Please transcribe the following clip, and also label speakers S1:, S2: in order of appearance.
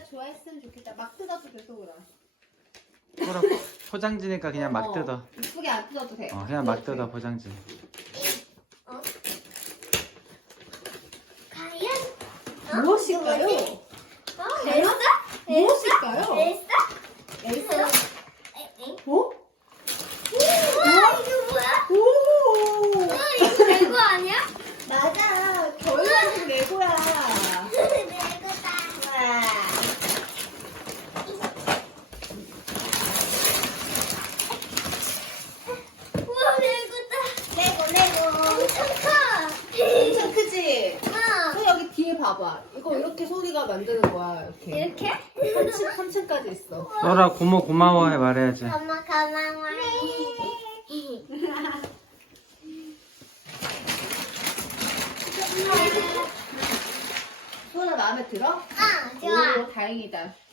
S1: 좋아했으면 좋겠다. 막 뜯어도 돼, 소울아.
S2: 소라 포장지니까 그냥 막 뜯어.
S1: 이쁘게 안 뜯어도 돼.
S2: 그냥 막 뜯어 포장지.
S3: 과연?
S1: 무엇일까요?
S3: 엘사?
S1: 무엇일까요?
S3: 엘사?
S1: 엘사?
S3: 어?
S1: 어?
S3: 우와, 이거 뭐야?
S1: 오!
S3: 이거 레고 아니야?
S1: 맞아. 결과는 레고야.
S3: 레고다.
S1: 와.
S3: 우와, 레고다. 레고. 엄청 커.
S1: 엄청 크지?
S3: 어.
S1: 또 여기 뒤에 봐봐. 이거 이렇게 소리가 만드는 거야. 이렇게.
S3: 이렇게?
S1: 3층까지 있어.
S2: 소라 고마워해 말해야지.
S3: 엄마 고마워.
S1: 소연아 마음에 들어?
S3: 좋아.
S1: 오, 다행이다.